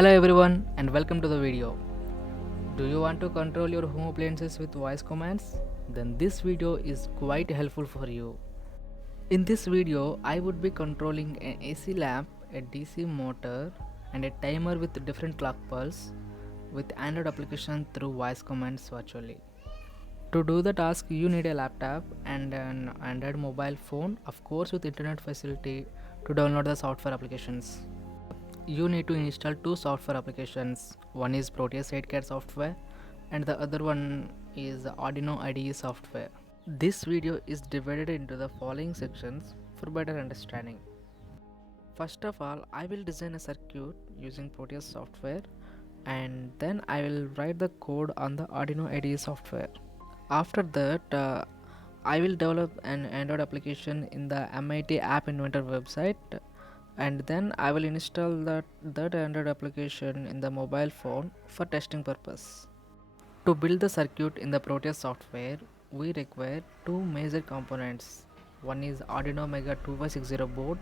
Hello everyone and welcome to the video. Do you want to control your home appliances with voice commands? Then this video is quite helpful for you. In this video, I would be controlling an AC lamp, a DC motor and a timer with different clock pulse with Android application through voice commands virtually. To do the task, you need a laptop and an Android mobile phone, of course with internet facility to download the software applications. You need to install two software applications. One is Proteus 8 software and the other one is Arduino IDE software. This video is divided into the following sections for better understanding. First of all, I will design a circuit using Proteus software and then I will write the code on the Arduino IDE software. After that, I will develop an Android application in the MIT App Inventor website and then I will install that Android application in the mobile phone for testing purpose. To build the circuit in the Proteus software, we require two major components. One is Arduino Mega 2560 board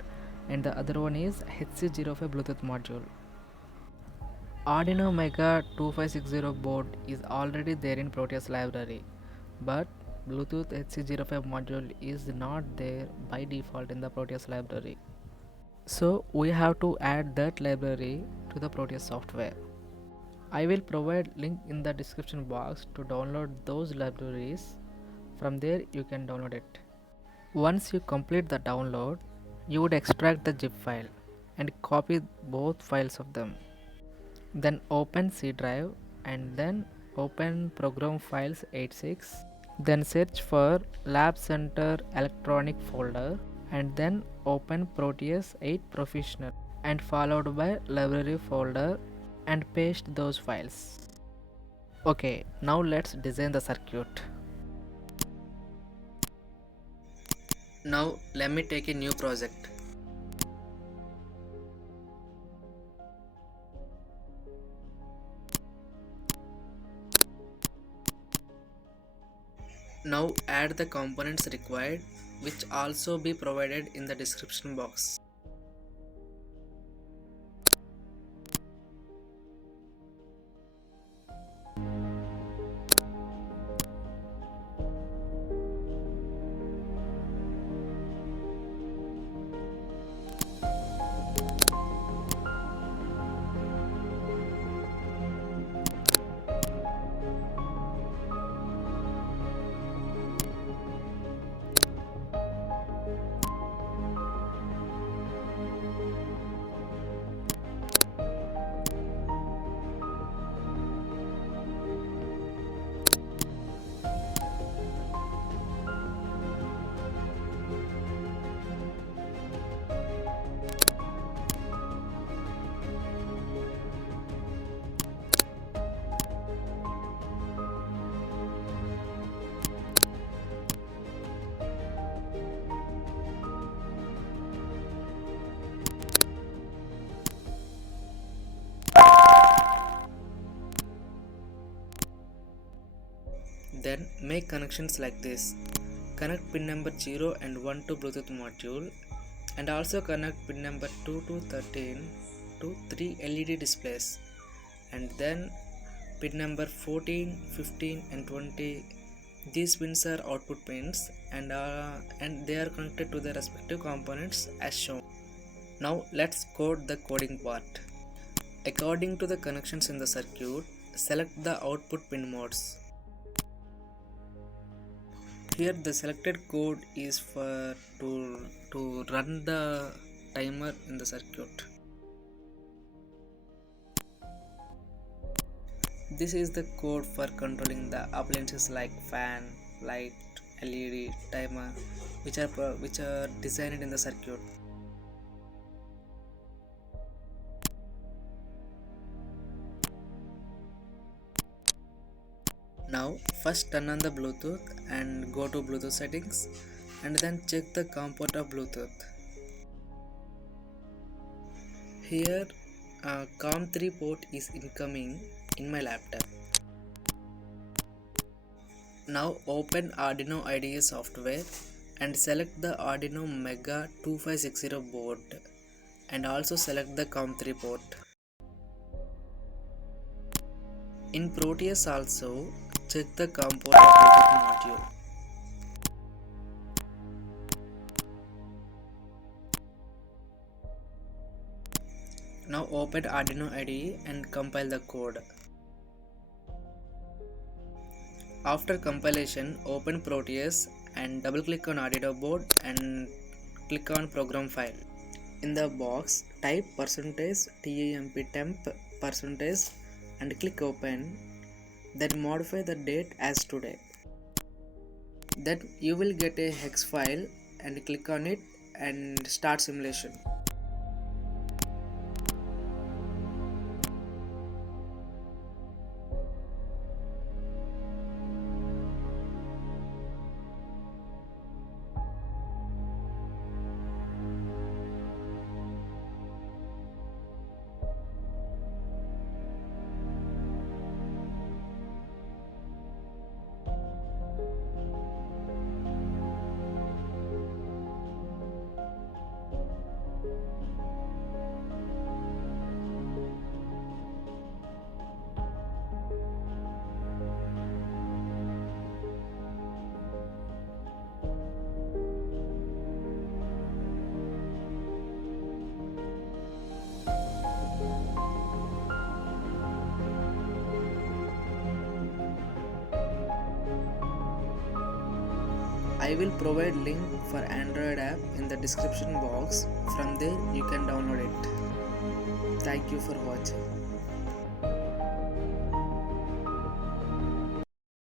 and the other one is HC05 Bluetooth module. Arduino Mega 2560 board is already there in Proteus library, but Bluetooth HC05 module is not there by default in the Proteus library. So we have to add that library to the Proteus software. I will provide link in the description box to download those libraries. From there you can download it. Once you complete the download, you would extract the zip file and copy both files of them. Then open C drive and then open program files 86. Then search for Lab Center electronic folder and then open Proteus 8 Professional and followed by library folder and paste those files. Okay, now let's design the circuit. Now let me take a new project. Now add the components required, which also be provided in the description box. Then make connections like this. Connect pin number 0 and 1 to Bluetooth module and also connect pin number 2 to 13 to 3 LED displays and then pin number 14, 15 and 20. These pins are output pins and they are connected to the respective components as shown. Now let's code the coding part. According to the connections in the circuit, select the output pin modes. Here the selected code is for to run the timer in the circuit. This is the code for controlling the appliances like fan, light, LED, timer, which are designed in the circuit. Now first turn on the Bluetooth and go to Bluetooth settings and then check the COM port of Bluetooth. Here COM3 port is incoming in my laptop. Now open Arduino IDE software and select the Arduino Mega 2560 board and also select the COM3 port. In Proteus also, check the component Bluetooth module. Now open Arduino IDE and compile the code. After compilation, open Proteus and double click on Arduino board and click on program file. In the box, type %temp% and click open. Then modify the date as today. Then you will get a hex file and click on it and start simulation. I will provide link for Android app in the description box. From there you can download it. Thank you for watching.